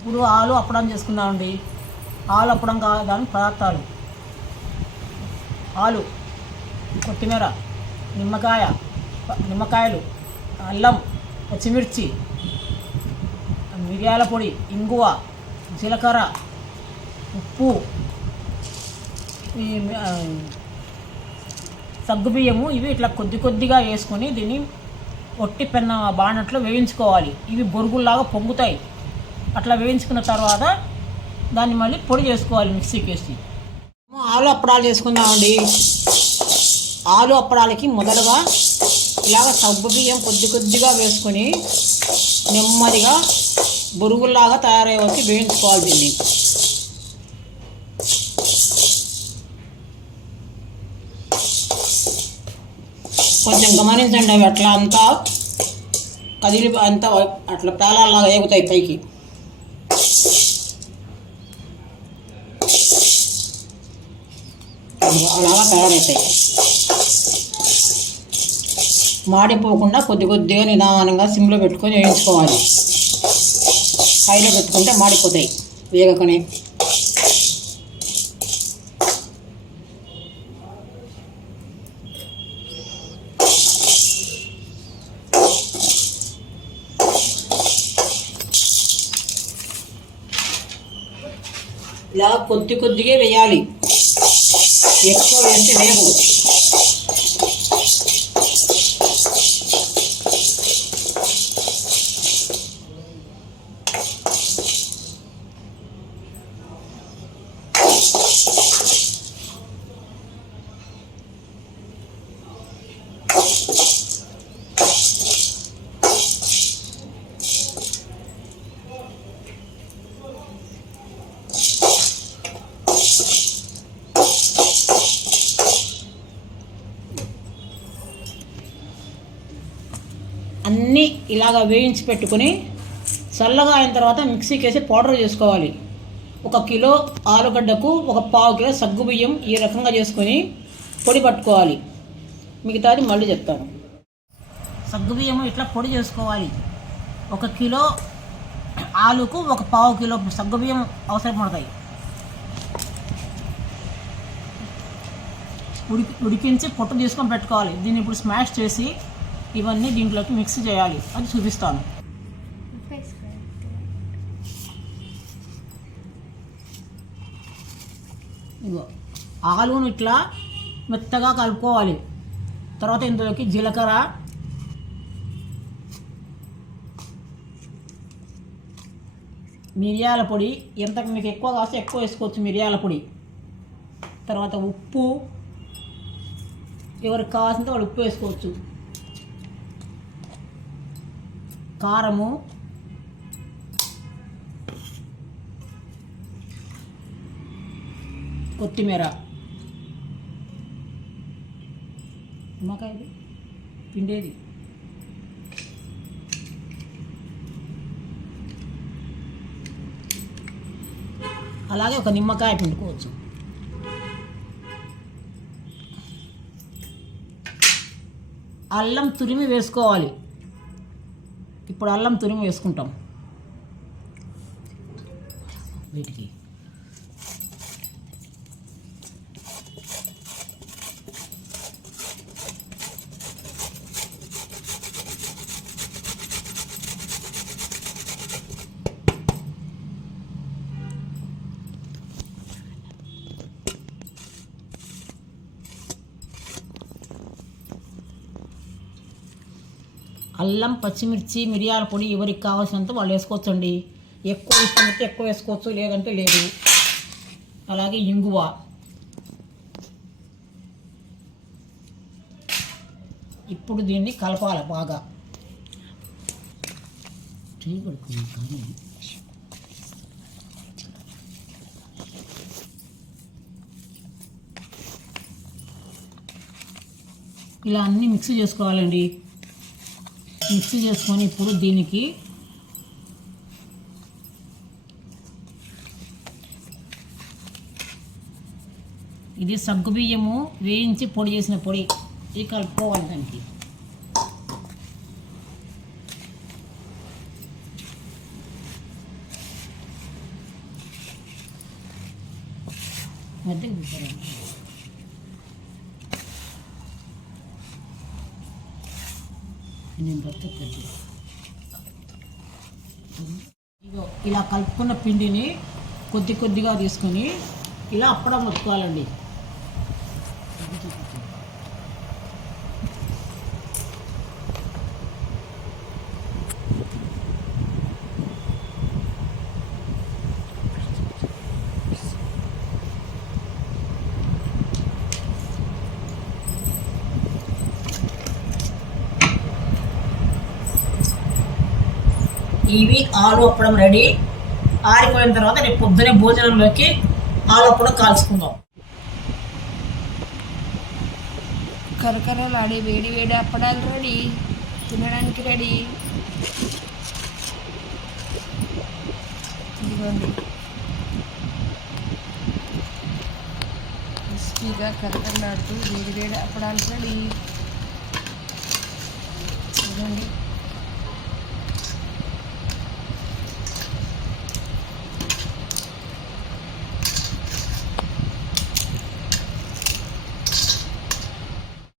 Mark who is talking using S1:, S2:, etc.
S1: ఇప్పుడు ఆలు అప్పడం చేసుకున్నామండి ఆలు అప్పడం కాదని పదార్థాలు. ఆలు కొత్తిమీర నిమ్మకాయ నిమ్మకాయలు అల్లం పచ్చిమిర్చి మిరియాల పొడి ఇంగువ జీలకర్ర ఉప్పు ఈ సగ్గుబియ్యము ఇవి ఇట్లా కొద్ది కొద్దిగా వేసుకొని దీన్ని ఒట్టి పెన్న బాణట్లో వేయించుకోవాలి. ఇవి బొరుగుల్లాగా పొంగుతాయి. అట్లా వేయించుకున్న తర్వాత దాన్ని మళ్ళీ పొడి చేసుకోవాలి మిక్సీకి వేసి ఆలు అప్పడాలు చేసుకుందామండి. ఆలు అప్పడాలకి మొదటగా ఇలాగ సబ్బు బియ్యం కొద్ది కొద్దిగా వేసుకొని నెమ్మదిగా బొరుగుల్లాగా తయారయ్యే వచ్చి వేయించుకోవాలి దీన్ని. కొంచెం గమనించండి అవి అట్లా అంతా కదిలి అంతా అట్లా పేలాల్లాగా ఏగుతాయి పైకి. అలా తయారవుతాయి మాడిపోకుండా కొద్ది కొద్దిగా నిదానంగా సిమ్లో పెట్టుకొని వేయించుకోవాలి. హైలో పెట్టుకుంటే మాడిపోతాయి వేగకనే. ఇలా కొద్ది కొద్దిగా వేయాలి. ఎక్కువ వేస్తే వేగు అన్నీ ఇలాగ వేయించి పెట్టుకుని చల్లగా అయిన తర్వాత మిక్సీకి వేసి పౌడర్ చేసుకోవాలి. ఒక కిలో ఆలుగడ్డకు ఒక పావు కిలో సగ్గుబియ్యం ఈ రకంగా చేసుకొని పొడి పట్టుకోవాలి. మిగతాది మళ్ళీ చెప్తాను. సగ్గుబియ్యం ఇట్లా పొడి చేసుకోవాలి. ఒక కిలో ఆలుకు ఒక పావు కిలో సగ్గుబియ్యం అవసరం పడతాయి. ఉడికి ఉడికించి పొట్టు తీసుకొని పెట్టుకోవాలి. దీన్ని ఇప్పుడు స్మాష్ చేసి ఇవన్నీ దీంట్లోకి మిక్స్ చేయాలి. అది చూపిస్తాను. ఇగో ఆలును ఇట్లా మెత్తగా కలుపుకోవాలి. తర్వాత ఇందులోకి జీలకర్ర. మిరియాల పొడి. ఎంత మీకు ఎక్కువ కాస్తే ఎక్కువ వేసుకోవచ్చు మిరియాల పొడి. తర్వాత ఉప్పు. ఎవరికి కావాల్సినంత వాళ్ళు ఉప్పు వేసుకోవచ్చు. కారము. కొత్తిమీర. నిమ్మకాయది. పిండేది. అలాగే ఒక నిమ్మకాయ పిండుకోవచ్చు. అల్లం తురిమి వేసుకోవాలి. ఇప్పుడు అల్లం తురిమి వేసుకుంటాం. వీటికి. అల్లం పచ్చిమిర్చి మిరియాల పొడి ఎవరికి కావాల్సినంత వాళ్ళు వేసుకోవచ్చండి. ఎక్కువ ఇష్టమైతే ఎక్కువ వేసుకోవచ్చు లేదంటే లేదు. అలాగే ఇంగువ. ఇప్పుడు దీన్ని కలపాలి బాగా. చేయబడుతుంది కానీ. ఇలా అన్నీ మిక్స్ చేసుకోవాలండి. మిక్స్ చేసుకొని ఇప్పుడు దీనికి ఇది సగ్గుబియ్యము వేయించి పొడి చేసిన పొడి. ఇది కలుపుకోవాలి దానికి. మధ్యకి నేను బ్రతకద్దు ఇగో ఇలా కలుపుకున్న పిండిని కొద్ది కొద్దిగా తీసుకొని ఇలా అప్పడం ఒత్తుకోవాలండి. ఇవి ఆలు అప్పడం రెడీ. ఆరిపోయిన తర్వాత రేపు పొద్దునే భోజనంలోకి ఆలు అప్పడం కాల్చుకుందాం.
S2: కరకరలాడే వేడి వేడి అప్పడాలు రెడీ. తినడానికి రెడీ. ఇదిగోండి. క్రిస్పీగా కరకరలాడుతూ వేడి వేడి అప్పడాలు రెడీ.